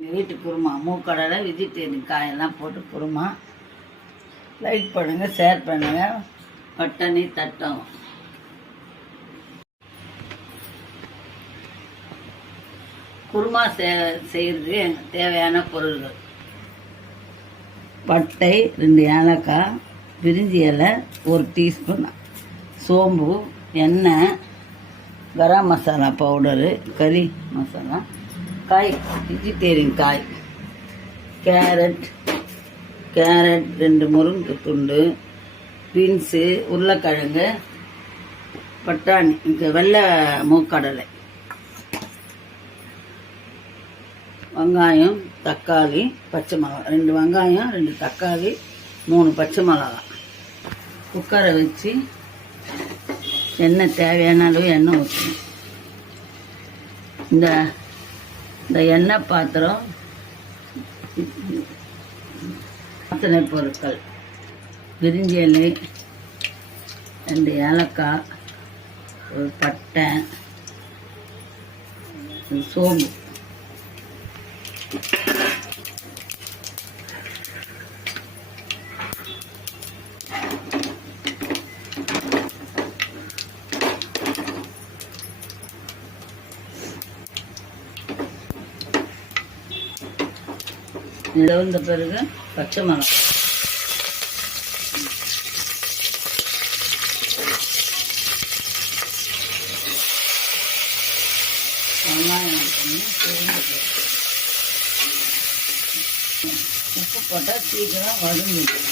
எங்கள் வீட்டு குருமா மூக்கடலை வெஜிடேரியன் காயெல்லாம் போட்டு குருமா. லைக் பண்ணுங்கள், ஷேர் பண்ணுங்கள், பட்டணி தட்டம். குருமா செய்கிறது தேவையான பொருள்கள்: பட்டை 2 ஏலக்காய், பிரிஞ்சி இலை 1 டீஸ்பூன், சோம்பு, எண்ணெய், கரம் மசாலா பவுடரு, கறி மசாலா, காய் வெஜிடேரியன் காய், கேரட் 2 முருங்கை துண்டு, பீன்ஸு, உருளைக்கிழங்கு, பட்டாணி, வெள்ளை மூக்கடலை, வெங்காயம், தக்காளி, பச்சை மிளகா, 2 வெங்காயம், 2 தக்காளி, 3 பச்சை மிளகா. குக்கரை வச்சு எண்ணெய் தேவையான அளவு எண்ணெய் ஊற்றணும். இந்த எண்ணெய் பாத்திரம் வாசனை பொருட்கள்: பிரிஞ்சி இலை, 2 ஏலக்காய், 1 பட்டை, சோம்பு. நிலவந்த பிறகு பச்சை மிளகாய், வெங்காயம் பண்ணி உப்பு போட்டால் சீக்கிரம் வதங்கிடும்.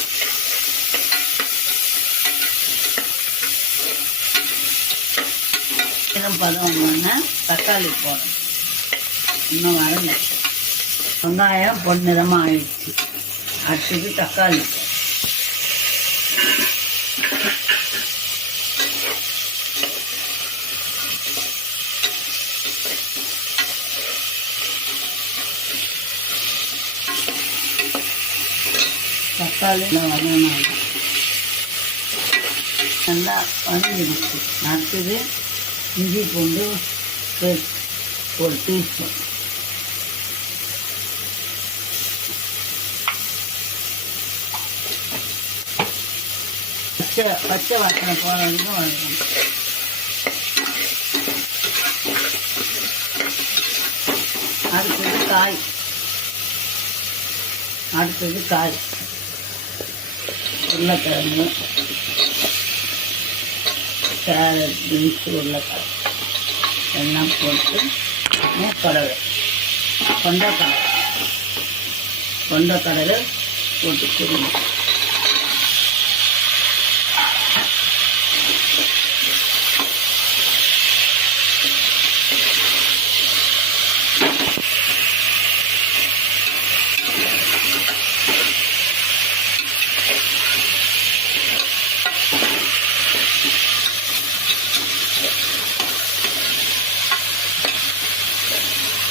பதம் தக்காளி போடணும். இன்னும் வரல. வெங்காயம் பொன்னிறமாக ஆயிடுச்சு. அடுத்தது தக்காளி. தக்காளி வதங்கினாங்க, நல்லா வதங்கிடுச்சு. அடுத்தது இஞ்சி பூண்டு பேஸ்ட் 1 டீஸ்பூன், பச்சை வாசனை போகிற வரைக்கும் வதக்கணும். அடுத்தது காய், உருளைக்கிழங்கு, கேரட், பீன்ஸ், உருளைக்கிழங்கு எல்லாம் போட்டு மூக்கடலை, கொண்டக்கடலை போட்டு குருமா.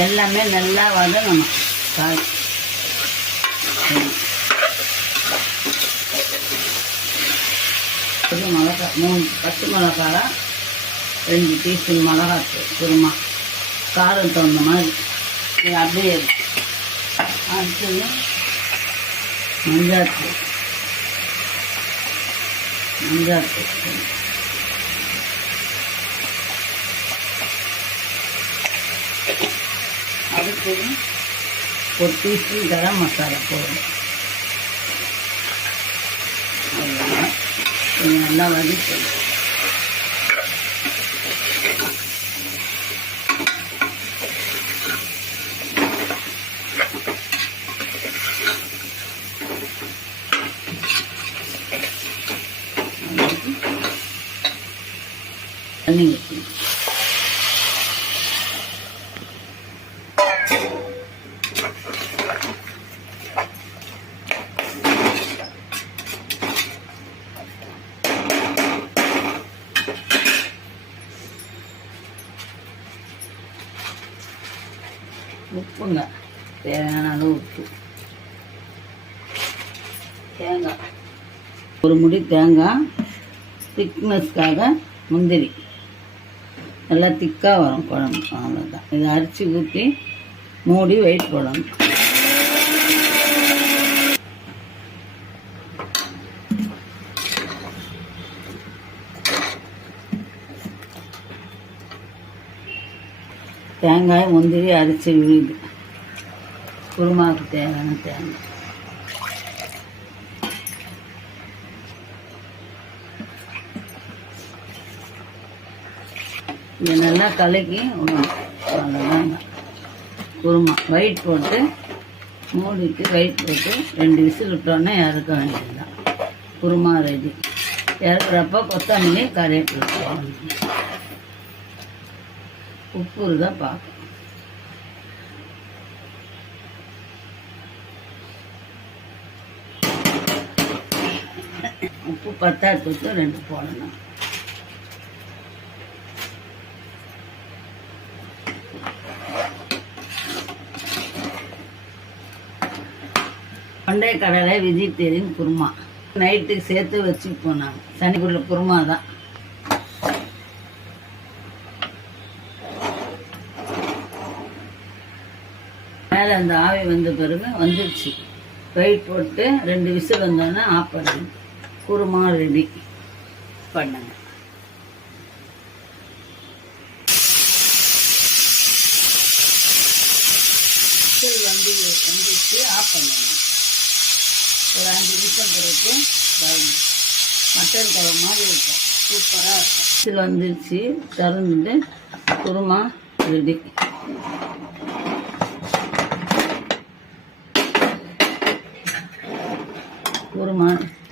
எல்லாமே நல்லா வதங்கணும். காய் மிளகா 3 பச்சை மிளகாய், 2 டீஸ்பூன் மிளகாத்தூள் குருமா. காரம் தகுந்த மாதிரி அப்படியே. அடுத்தது மஞ்சாத்தூள். அடுத்தது 1 டீஸ்பூன் கரம் மசாலா போடணும். அவ்வளோதான். கொஞ்சம் நல்லா வதக்கணும். தண்ணி ஊற்றணும். உப்புங்க தேவையான அளவு உப்பு. தேங்காய் 1 முடி தேங்காய், திக்னஸ்க்காக முந்திரி. நல்லா திக்காக வரும் குழம்பு. அவ்வளோதான். இதை அரிசி ஊற்றி மூடி வெயிட் போடணும். தேங்காய் முந்திரி அரைச்சி விழுது, குருமாவுக்கு தேவையான தேங்காய். இதை நல்லா கலக்கி விடணும். அவ்வளோதாங்க குருமா. வெயிட் போட்டு மூடிட்டு வெயிட் போட்டு 2 விசில் விட்டோன்னே இறக்க வேண்டியதுதான். குருமா ரெடி. இறக்குறப்ப கொத்தமல்லி கருவேப்பிலை போடணும். உப்பு தான் பார்க்கணும். உப்பு பத்தாததுக்கு 2 போடணும். பண்டைய கடலை வெஜிடேரியன் குருமா நைட்டுக்கு சேர்த்து வச்சுப்போம். நாங்கள் சனிக்குள்ள குருமா தான். மேலே அந்த ஆவி வந்த பிறகு வந்துடுச்சு. வெயிட் போட்டு 2 விசில் வந்தோன்னே ஆஃப் பண்ணுங்க. குருமா ரெடி பண்ணுங்க. விசில் வந்துச்சு ஆஃப் பண்ணுங்க. ஒரு 5 நிமிஷம் பிறகு மட்டன் குழம்பு மாதிரி இருக்கும். சூப்பராக இருக்கும். விசில் வந்துடுச்சு, திறந்துட்டு குருமா ரெடி. குருமா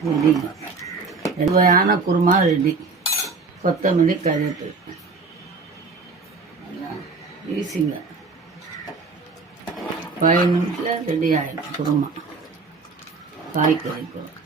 ரெடிங்க. சுவையான குருமா ரெடி. கொத்தமல்லி கருவேப்பிலை ஈஸிங்க. 5 நிமிஷத்தில் ரெடி ஆகிடும் குருமா. காய்கறி குருமா.